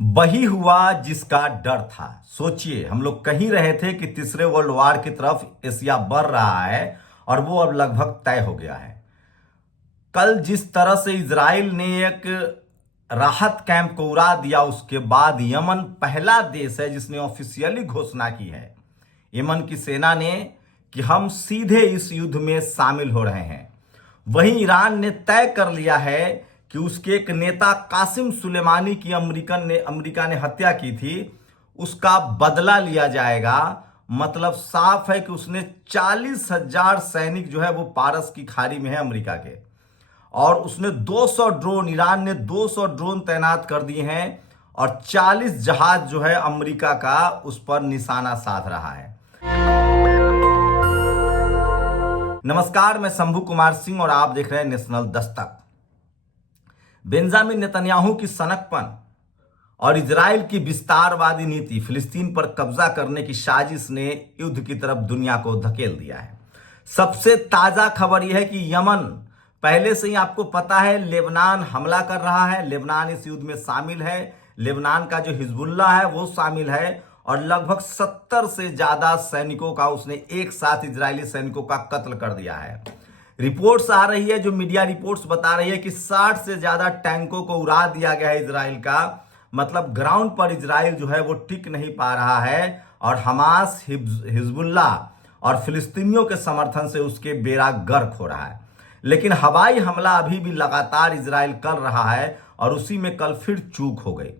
वही हुआ जिसका डर था। सोचिए, हम लोग कहीं रहे थे कि तीसरे वर्ल्ड वार की तरफ एशिया बढ़ रहा है और वो अब लगभग तय हो गया है। कल जिस तरह से इजराइल ने एक राहत कैंप को उड़ा दिया, उसके बाद यमन पहला देश है जिसने ऑफिशियली घोषणा की है, यमन की सेना ने, कि हम सीधे इस युद्ध में शामिल हो रहे हैं। वहीं ईरान ने तय कर लिया है कि उसके एक नेता कासिम सुलेमानी की अमेरिका ने हत्या की थी, उसका बदला लिया जाएगा। मतलब साफ है कि उसने 40,000 सैनिक जो है वो पारस की खाड़ी में है अमेरिका के, और उसने 200 ड्रोन, ईरान ने 200 ड्रोन तैनात कर दिए हैं और 40 जहाज जो है अमेरिका का उस पर निशाना साध रहा है। नमस्कार, मैं शंभू कुमार सिंह और आप देख रहे हैं नेशनल दस्तक। बेंजामिन नेतन्याहू की सनकपन और इजराइल की विस्तारवादी नीति फिलिस्तीन पर कब्जा करने की साजिश ने युद्ध की तरफ दुनिया को धकेल दिया है। सबसे ताजा खबर यह है कि यमन, पहले से ही आपको पता है, लेबनान हमला कर रहा है। लेबनान इस युद्ध में शामिल है। लेबनान का जो हिजबुल्ला है वो शामिल है और लगभग 70 से ज्यादा सैनिकों का उसने एक साथ इजरायली सैनिकों का कत्ल कर दिया है। रिपोर्ट्स आ रही है, जो मीडिया रिपोर्ट्स बता रही है कि 60 से ज्यादा टैंकों को उड़ा दिया गया है इजराइल का। मतलब ग्राउंड पर इजराइल जो है वो टिक नहीं पा रहा है और हमास, हिजबुल्ला और फिलिस्तीनियों के समर्थन से उसके बेड़ा गर्क हो रहा है। लेकिन हवाई हमला अभी भी लगातार इजराइल कर रहा है और उसी में कल फिर चूक हो गई।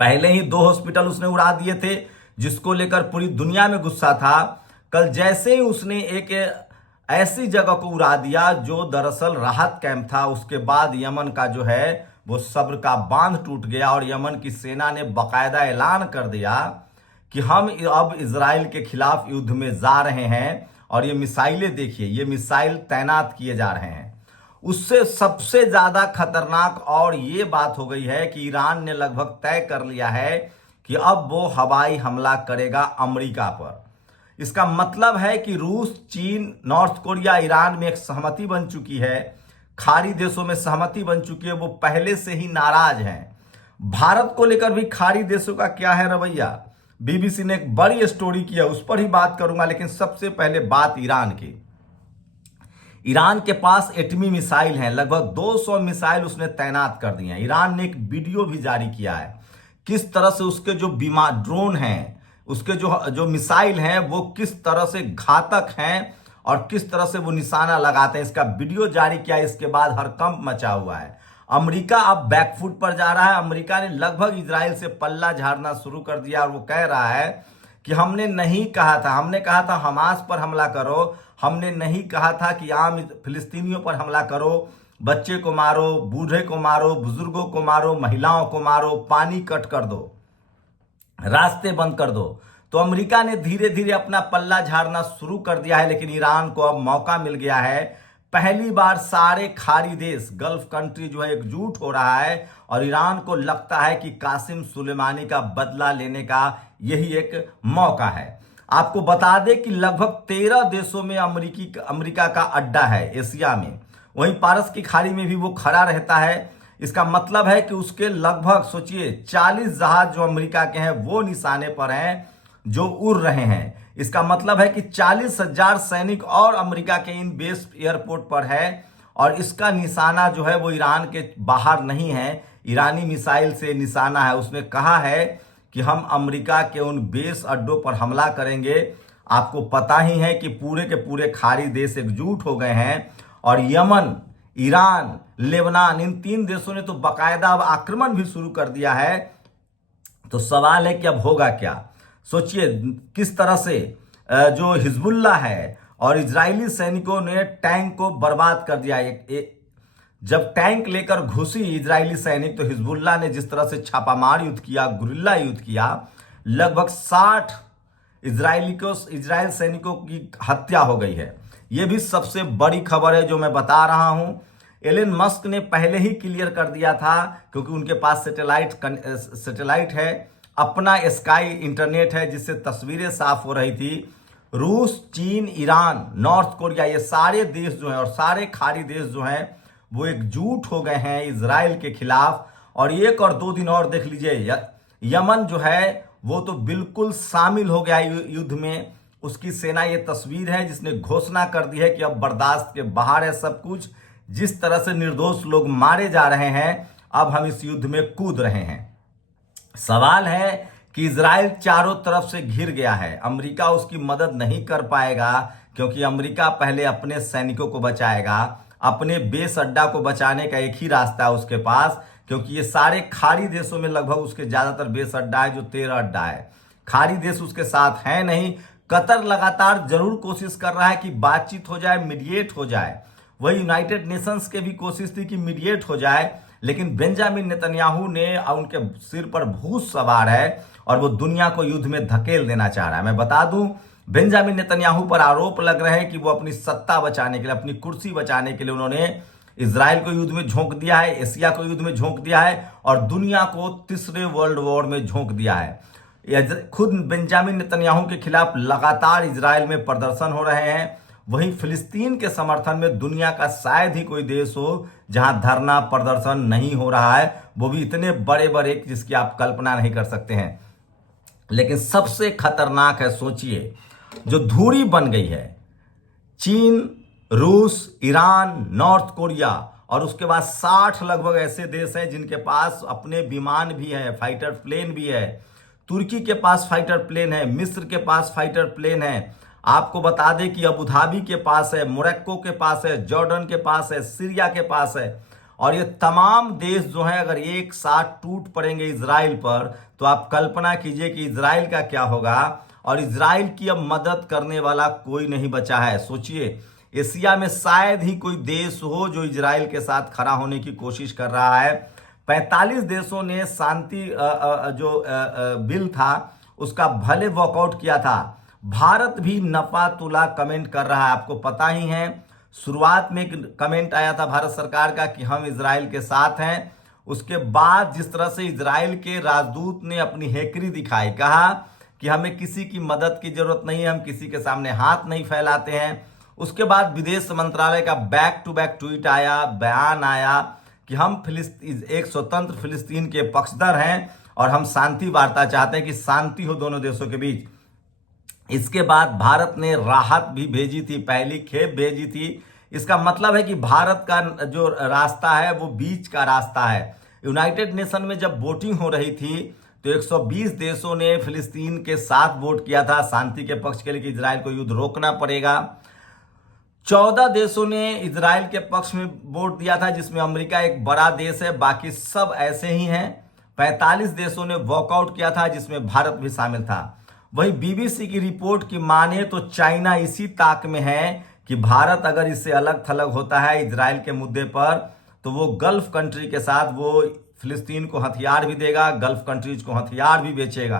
पहले ही 2 हॉस्पिटल उसने उड़ा दिए थे, जिसको लेकर पूरी दुनिया में गुस्सा था। कल जैसे ही उसने एक ऐसी जगह को उड़ा दिया जो दरअसल राहत कैंप था, उसके बाद यमन का जो है वो सब्र का बांध टूट गया और यमन की सेना ने बाकायदा ऐलान कर दिया कि हम अब इजराइल के खिलाफ युद्ध में जा रहे हैं। और ये मिसाइलें देखिए, ये मिसाइल तैनात किए जा रहे हैं। उससे सबसे ज्यादा खतरनाक और ये बात हो गई है कि ईरान ने लगभग तय कर लिया है कि अब वो हवाई हमला करेगा अमेरिका पर। इसका मतलब है कि रूस, चीन, नॉर्थ कोरिया, ईरान में एक सहमति बन चुकी है, खाड़ी देशों में सहमति बन चुकी है, वो पहले से ही नाराज हैं। भारत को लेकर भी खाड़ी देशों का क्या है रवैया, बीबीसी ने एक बड़ी स्टोरी किया, उस पर ही बात करूंगा। लेकिन सबसे पहले बात ईरान की। ईरान के पास एटमी मिसाइल हैं, लगभग 200 मिसाइल उसने तैनात कर दिए हैं। ईरान ने एक वीडियो भी जारी किया है किस तरह से उसके जो ड्रोन हैं, उसके जो मिसाइल हैं वो किस तरह से घातक हैं और किस तरह से वो निशाना लगाते हैं। इसका वीडियो जारी किया, इसके बाद हड़कंप मचा हुआ है। अमेरिका अब बैकफुट पर जा रहा है। अमेरिका ने लगभग इजराइल से पल्ला झाड़ना शुरू कर दिया और वो कह रहा है कि हमने नहीं कहा था, हमने कहा था हमास पर हमला करो, हमने नहीं कहा था कि आम फिलिस्तीनियों पर हमला करो, बच्चे को मारो, बूढ़े को मारो, बुजुर्गों को मारो, महिलाओं को मारो, पानी कट कर दो, रास्ते बंद कर दो। तो अमेरिका ने धीरे धीरे अपना पल्ला झाड़ना शुरू कर दिया है। लेकिन ईरान को अब मौका मिल गया है। पहली बार सारे खाड़ी देश, गल्फ कंट्री जो है एकजुट हो रहा है और ईरान को लगता है कि कासिम सुलेमानी का बदला लेने का यही एक मौका है। आपको बता दें कि लगभग 13 देशों में अमेरिका का अड्डा है एशिया में, वहीं पारस की खाड़ी में भी वो खड़ा रहता है। इसका मतलब है कि उसके लगभग सोचिए 40 जहाज जो अमेरिका के हैं वो निशाने पर हैं, जो उड़ रहे हैं। इसका मतलब है कि 40,000 सैनिक और अमेरिका के इन बेस एयरपोर्ट पर है और इसका निशाना जो है वो ईरान के बाहर नहीं है, ईरानी मिसाइल से निशाना है। उसने कहा है कि हम अमेरिका के उन बेस अड्डों पर हमला करेंगे। आपको पता ही है कि पूरे के पूरे खाड़ी देश एकजुट हो गए हैं और यमन, ईरान, लेबनान, इन 3 देशों ने तो बाकायदा अब आक्रमण भी शुरू कर दिया है। तो सवाल है कि अब होगा क्या। सोचिए किस तरह से जो हिजबुल्ला है और इजरायली सैनिकों ने टैंक को बर्बाद कर दिया। जब टैंक लेकर घुसी इजरायली सैनिक, तो हिजबुल्ला ने जिस तरह से छापामार युद्ध किया, गुरिल्ला युद्ध किया, लगभग 60 इजरायल सैनिकों की हत्या हो गई है। यह भी सबसे बड़ी खबर है जो मैं बता रहा हूं। एलन मस्क ने पहले ही क्लियर कर दिया था, क्योंकि उनके पास सैटेलाइट है, अपना स्काई इंटरनेट है, जिससे तस्वीरें साफ हो रही थी। रूस, चीन, ईरान, नॉर्थ कोरिया, ये सारे देश जो हैं और सारे खाड़ी देश जो हैं वो एकजुट हो गए हैं इजराइल के खिलाफ और 1 और 2 दिन और देख लीजिए, यमन जो है वो तो बिल्कुल शामिल हो गया युद्ध में। उसकी सेना, ये तस्वीर है जिसने घोषणा कर दी है कि अब बर्दाश्त के बाहर है सब कुछ। जिस तरह से निर्दोष लोग मारे जा रहे हैं, अब हम इस युद्ध में कूद रहे हैं। सवाल है कि इजराइल चारों तरफ से घिर गया है, अमेरिका उसकी मदद नहीं कर पाएगा, क्योंकि अमेरिका पहले अपने सैनिकों को बचाएगा। अपने बेस अड्डा को बचाने का एक ही रास्ता है उसके पास, क्योंकि ये सारे खाड़ी देशों में लगभग उसके ज्यादातर बेस अड्डा है, जो 13 अड्डा है। खाड़ी देश उसके साथ है नहीं। कतर लगातार जरूर कोशिश कर रहा है कि बातचीत हो जाए, मीडिएट हो जाए। वही यूनाइटेड नेशंस के भी कोशिश थी कि मीडिएट हो जाए, लेकिन बेंजामिन नेतन्याहू ने, उनके सिर पर भूत सवार है और वो दुनिया को युद्ध में धकेल देना चाह रहा है। मैं बता दूं, बेंजामिन नेतन्याहू पर आरोप लग रहे हैं कि वो अपनी सत्ता बचाने के लिए, अपनी कुर्सी बचाने के लिए उन्होंने इजराइल को युद्ध में झोंक दिया है, एशिया को युद्ध में झोंक दिया है और दुनिया को तीसरे वर्ल्ड वॉर में झोंक दिया है। खुद बेंजामिन नेतन्याहू के खिलाफ लगातार इजराइल में प्रदर्शन हो रहे हैं। वहीं फिलिस्तीन के समर्थन में दुनिया का शायद ही कोई देश हो जहां धरना प्रदर्शन नहीं हो रहा है, वो भी इतने बड़े बड़े जिसकी आप कल्पना नहीं कर सकते हैं। लेकिन सबसे खतरनाक है, सोचिए, जो धुरी बन गई है, चीन, रूस, ईरान, नॉर्थ कोरिया और उसके बाद 60 लगभग ऐसे देश हैं जिनके पास अपने विमान भी है, फाइटर प्लेन भी है। तुर्की के पास फाइटर प्लेन है, मिस्र के पास फाइटर प्लेन है। आपको बता दें कि अबू धाबी के पास है, मोरक्को के पास है, जॉर्डन के पास है, सीरिया के पास है। और ये तमाम देश जो हैं अगर एक साथ टूट पड़ेंगे इजराइल पर, तो आप कल्पना कीजिए कि इजराइल का क्या होगा। और इजराइल की अब मदद करने वाला कोई नहीं बचा है। सोचिए, एशिया में शायद ही कोई देश हो जो इजराइल के साथ खड़ा होने की कोशिश कर रहा है। 45 देशों ने शांति जो बिल था उसका भले वॉकआउट किया था। भारत भी नफा तुला कमेंट कर रहा है। आपको पता ही है, शुरुआत में एक कमेंट आया था भारत सरकार का कि हम इजराइल के साथ हैं। उसके बाद जिस तरह से इजराइल के राजदूत ने अपनी हेकरी दिखाई, कहा कि हमें किसी की मदद की जरूरत नहीं है, हम किसी के सामने हाथ नहीं फैलाते हैं। उसके बाद विदेश मंत्रालय का बैक टू बैक ट्वीट आया, बयान आया कि हम एक स्वतंत्र फिलिस्तीन के पक्षधर हैं और हम शांति वार्ता चाहते हैं कि शांति हो दोनों देशों के बीच। इसके बाद भारत ने राहत भी भेजी थी, पहली खेप भेजी थी। इसका मतलब है कि भारत का जो रास्ता है वो बीच का रास्ता है। यूनाइटेड नेशन में जब वोटिंग हो रही थी तो 120 देशों ने फिलिस्तीन के साथ वोट किया था शांति के पक्ष के लिए कि इजराइल को युद्ध रोकना पड़ेगा। 14 देशों ने इजराइल के पक्ष में वोट दिया था, जिसमें अमेरिका एक बड़ा देश है, बाकी सब ऐसे ही हैं। 45 देशों ने वॉकआउट किया था, जिसमें भारत भी शामिल था। वही बीबीसी की रिपोर्ट की माने तो चाइना इसी ताक में है कि भारत अगर इससे अलग थलग होता है इजराइल के मुद्दे पर, तो वो गल्फ कंट्री के साथ वो फिलिस्तीन को हथियार भी देगा, गल्फ कंट्रीज को हथियार भी बेचेगा।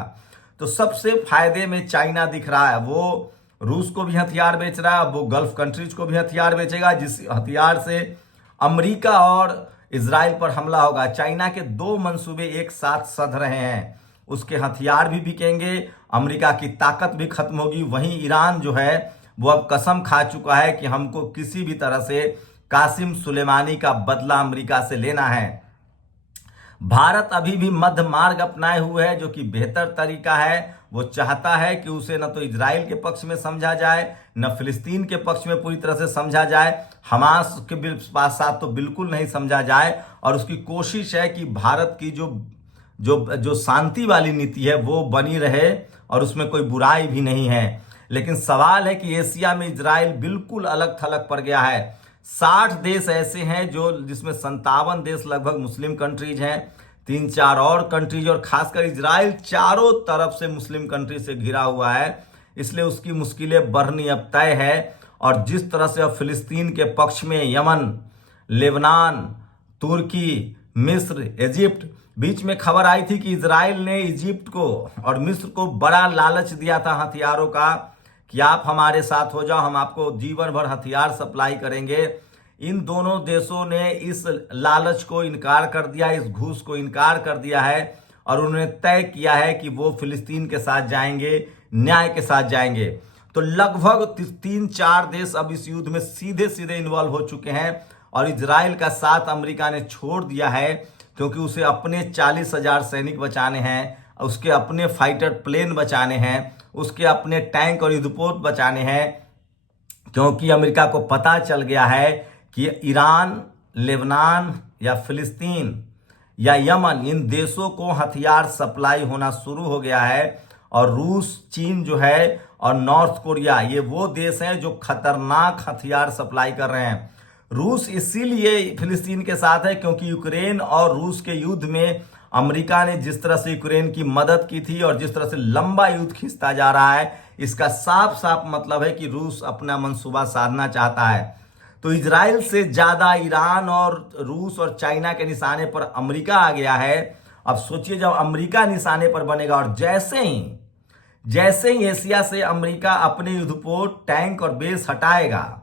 तो सबसे फायदे में चाइना दिख रहा है। वो रूस को भी हथियार बेच रहा है, वो गल्फ कंट्रीज को भी हथियार बेचेगा, जिस हथियार से अमेरिका और इजराइल पर हमला होगा। चाइना के 2 मंसूबे एक साथ सध रहे हैं, उसके हथियार भी बिकेंगे, अमेरिका की ताकत भी खत्म होगी। वहीं ईरान जो है वो अब कसम खा चुका है कि हमको किसी भी तरह से कासिम सुलेमानी का बदला अमेरिका से लेना है। भारत अभी भी मध्य मार्ग अपनाए हुए है, जो कि बेहतर तरीका है। वो चाहता है कि उसे न तो इजराइल के पक्ष में समझा जाए, न फिलिस्तीन के पक्ष में पूरी तरह से समझा जाए, हमास के साथ तो बिल्कुल नहीं समझा जाए। और उसकी कोशिश है कि भारत की जो शांति वाली नीति है वो बनी रहे और उसमें कोई बुराई भी नहीं है। लेकिन सवाल है कि एशिया में इजराइल बिल्कुल अलग थलग पड़ गया है। 60 देश ऐसे हैं जिसमें 57 देश लगभग मुस्लिम कंट्रीज हैं, 3-4 और कंट्रीज, और खासकर इजराइल चारों तरफ से मुस्लिम कंट्री से घिरा हुआ है। इसलिए उसकी मुश्किलें बढ़नी अब तय है। और जिस तरह से अब फिलिस्तीन के पक्ष में यमन, लेबनान, तुर्की, मिस्र, इजिप्ट, बीच में खबर आई थी कि इजराइल ने इजिप्ट को और मिस्र को बड़ा लालच दिया था हथियारों का कि आप हमारे साथ हो जाओ, हम आपको जीवन भर हथियार सप्लाई करेंगे। इन दोनों देशों ने इस लालच को इनकार कर दिया, इस घूस को इनकार कर दिया है और उन्होंने तय किया है कि वो फिलिस्तीन के साथ जाएंगे, न्याय के साथ जाएंगे। तो लगभग 3-4 देश अब इस युद्ध में सीधे सीधे इन्वॉल्व हो चुके हैं और इजराइल का साथ अमेरिका ने छोड़ दिया है। क्योंकि उसे अपने 40,000 सैनिक बचाने हैं, उसके अपने फाइटर प्लेन बचाने हैं, उसके अपने टैंक और युद्धपोत बचाने हैं, क्योंकि अमेरिका को पता चल गया है कि ईरान, लेबनान या फिलिस्तीन या यमन, इन देशों को हथियार सप्लाई होना शुरू हो गया है। और रूस, चीन जो है और नॉर्थ कोरिया, ये वो देश हैं जो खतरनाक हथियार सप्लाई कर रहे हैं। रूस इसीलिए फिलिस्तीन के साथ है क्योंकि यूक्रेन और रूस के युद्ध में अमेरिका ने जिस तरह से यूक्रेन की मदद की थी और जिस तरह से लंबा युद्ध खींचता जा रहा है, इसका साफ साफ मतलब है कि रूस अपना मंसूबा साधना चाहता है। तो इजराइल से ज्यादा ईरान और रूस और चाइना के निशाने पर अमेरिका आ गया है। अब सोचिए, जब अमेरिका निशाने पर बनेगा और जैसे ही एशिया से अमेरिका अपने युद्धपोत, टैंक और बेस हटाएगा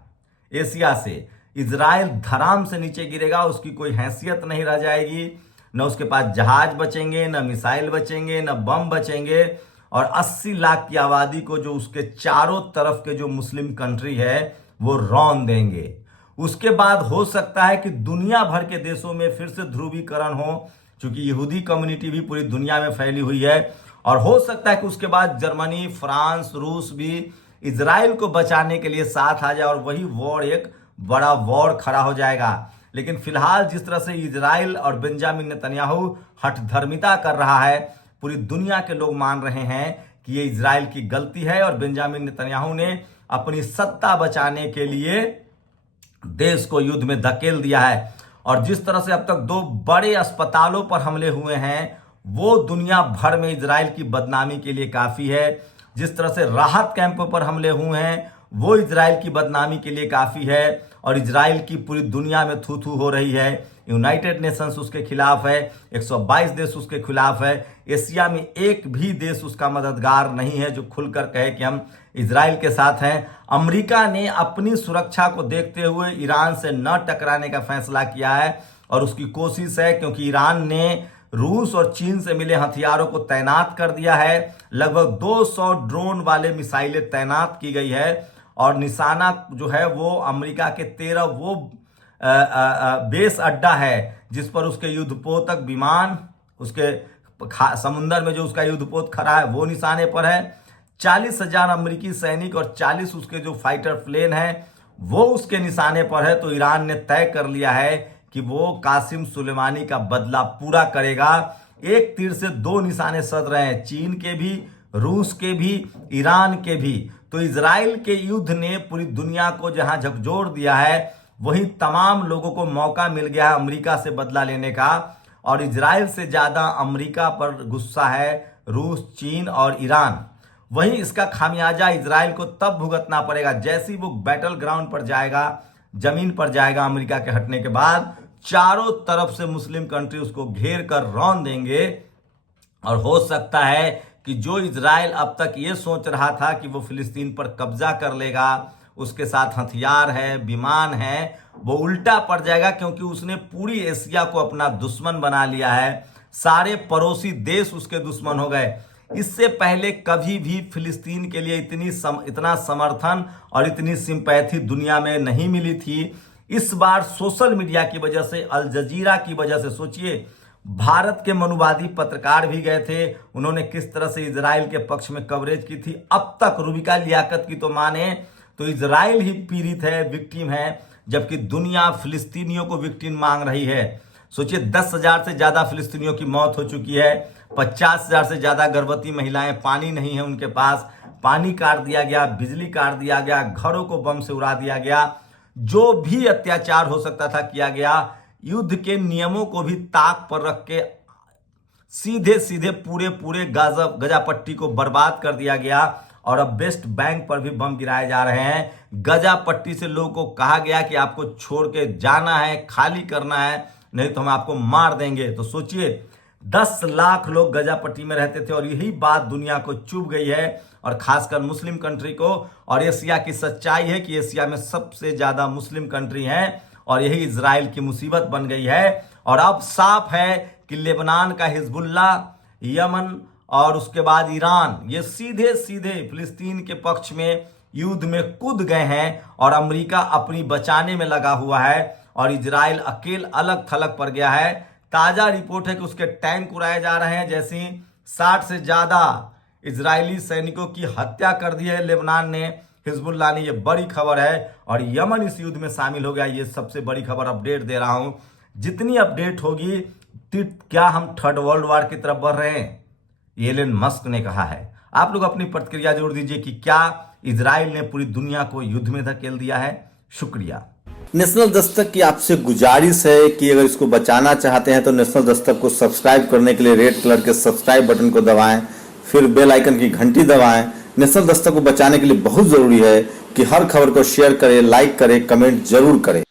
एशिया से, इजराइल धराम से नीचे गिरेगा। उसकी कोई हैसियत नहीं रह जाएगी, न उसके पास जहाज बचेंगे, न मिसाइल बचेंगे, न बम बचेंगे। और 80 लाख की आबादी को जो उसके चारों तरफ के जो मुस्लिम कंट्री है वो रौंद देंगे। उसके बाद हो सकता है कि दुनिया भर के देशों में फिर से ध्रुवीकरण हो, क्योंकि यहूदी कम्युनिटी भी पूरी दुनिया में फैली हुई है। और हो सकता है कि उसके बाद जर्मनी, फ्रांस, रूस भी इजराइल को बचाने के लिए साथ आ जाए और वही वॉर एक बड़ा वॉर खड़ा हो जाएगा। लेकिन फिलहाल जिस तरह से इजराइल और बेंजामिन नेतन्याहू हठधर्मिता कर रहा है, पूरी दुनिया के लोग मान रहे हैं कि ये इजराइल की गलती है और बेंजामिन नेतन्याहू ने अपनी सत्ता बचाने के लिए देश को युद्ध में धकेल दिया है। और जिस तरह से अब तक 2 बड़े अस्पतालों पर हमले हुए हैं, वो दुनिया भर में इजराइल की बदनामी के लिए काफी है। जिस तरह से राहत कैंपों पर हमले हुए हैं, वो इजराइल की बदनामी के लिए काफी है। और इजराइल की पूरी दुनिया में थू थू हो रही है। यूनाइटेड नेशंस उसके खिलाफ है, 122 देश उसके खिलाफ है। एशिया में एक भी देश उसका मददगार नहीं है जो खुलकर कहे कि हम इजराइल के साथ हैं। अमेरिका ने अपनी सुरक्षा को देखते हुए ईरान से न टकराने का फैसला किया है और उसकी कोशिश है, क्योंकि ईरान ने रूस और चीन से मिले हथियारों को तैनात कर दिया है। लगभग 200 ड्रोन वाले मिसाइलें तैनात की गई है और निशाना जो है वो अमेरिका के 13 वो बेस अड्डा है जिस पर उसके युद्धपोतक विमान, उसके समुंदर में जो उसका युद्धपोत खड़ा है वो निशाने पर है। 40,000 अमेरिकी सैनिक और 40 उसके जो फाइटर प्लेन हैं वो उसके निशाने पर है। तो ईरान ने तय कर लिया है कि वो कासिम सुलेमानी का बदला पूरा करेगा। एक तीर से 2 निशाने सध रहे हैं, चीन के भी, रूस के भी, ईरान के भी। तो इजराइल के युद्ध ने पूरी दुनिया को जहां झकझोर दिया है, वहीं तमाम लोगों को मौका मिल गया है अमेरिका से बदला लेने का। और इजराइल से ज्यादा अमेरिका पर गुस्सा है रूस, चीन और ईरान। वहीं इसका खामियाजा इजराइल को तब भुगतना पड़ेगा जैसे ही वो बैटल ग्राउंड पर जाएगा, जमीन पर जाएगा। अमेरिका के हटने के बाद चारों तरफ से मुस्लिम कंट्री उसको घेर कर रौंद देंगे। और हो सकता है कि जो इजराइल अब तक ये सोच रहा था कि वो फिलिस्तीन पर कब्जा कर लेगा, उसके साथ हथियार है, विमान है, वो उल्टा पड़ जाएगा, क्योंकि उसने पूरी एशिया को अपना दुश्मन बना लिया है। सारे पड़ोसी देश उसके दुश्मन हो गए। इससे पहले कभी भी फिलिस्तीन के लिए इतना समर्थन और इतनी सिंपैथी दुनिया में नहीं मिली थी। इस बार सोशल मीडिया की वजह से, अल जजीरा की वजह से, सोचिए भारत के मनुवादी पत्रकार भी गए थे, उन्होंने किस तरह से इजराइल के पक्ष में कवरेज की थी। अब तक रुबिका लियाकत की तो माने तो इजराइल ही पीड़ित है, विक्टिम है, जबकि दुनिया फिलिस्तीनियों को विक्टिम मांग रही है। सोचिए 10,000 से ज्यादा फिलिस्तीनियों की मौत हो चुकी है, 50,000 से ज्यादा गर्भवती महिलाएं, पानी नहीं है उनके पास, पानी काट दिया गया, बिजली काट दिया गया, घरों को बम से उड़ा दिया गया। जो भी अत्याचार हो सकता था किया गया। युद्ध के नियमों को भी ताक पर रख के सीधे सीधे पूरे गजा पट्टी को बर्बाद कर दिया गया। और अब वेस्ट बैंक पर भी बम गिराए जा रहे हैं। गजा पट्टी से लोगों को कहा गया कि आपको छोड़ के जाना है, खाली करना है, नहीं तो हम आपको मार देंगे। तो सोचिए 10 लाख लोग गजा पट्टी में रहते थे और यही बात दुनिया को चुभ गई है, और खासकर मुस्लिम कंट्री को। और एशिया की सच्चाई है कि एशिया में सबसे ज्यादा मुस्लिम कंट्री हैं और यही इजराइल की मुसीबत बन गई है। और अब साफ है कि लेबनान का हिजबुल्ला, यमन और उसके बाद ईरान, ये सीधे सीधे फिलिस्तीन के पक्ष में युद्ध में कूद गए हैं और अमेरिका अपनी बचाने में लगा हुआ है और इजराइल अकेल अलग थलग पड़ गया है। ताजा रिपोर्ट है कि उसके टैंक उड़ाए जा रहे हैं। जैसे 60 से ज्यादा इजरायली सैनिकों की हत्या कर दी है लेबनान ने, हिजबुल्लाह ने। ये बड़ी खबर है और यमन इस युद्ध में शामिल हो गया। ये सबसे बड़ी खबर अपडेट दे रहा हूं। जितनी अपडेट होगी क्या हम थर्ड वर्ल्ड वॉर की तरफ बढ़ रहे हैं, ये एलन मस्क ने कहा है। आप लोग अपनी प्रतिक्रिया जरूर दीजिए कि क्या इजराइल ने पूरी दुनिया को युद्ध में धकेल दिया है। शुक्रिया। नेशनल दस्तक की आपसे गुजारिश है कि अगर इसको बचाना चाहते हैं तो नेशनल दस्तक को सब्सक्राइब करने के लिए रेड कलर के सब्सक्राइब बटन को दबाएं, फिर बेल आइकन की घंटी दबाएं। नेशनल दस्तक को बचाने के लिए बहुत जरूरी है कि हर खबर को शेयर करें, लाइक करें, कमेंट जरूर करें।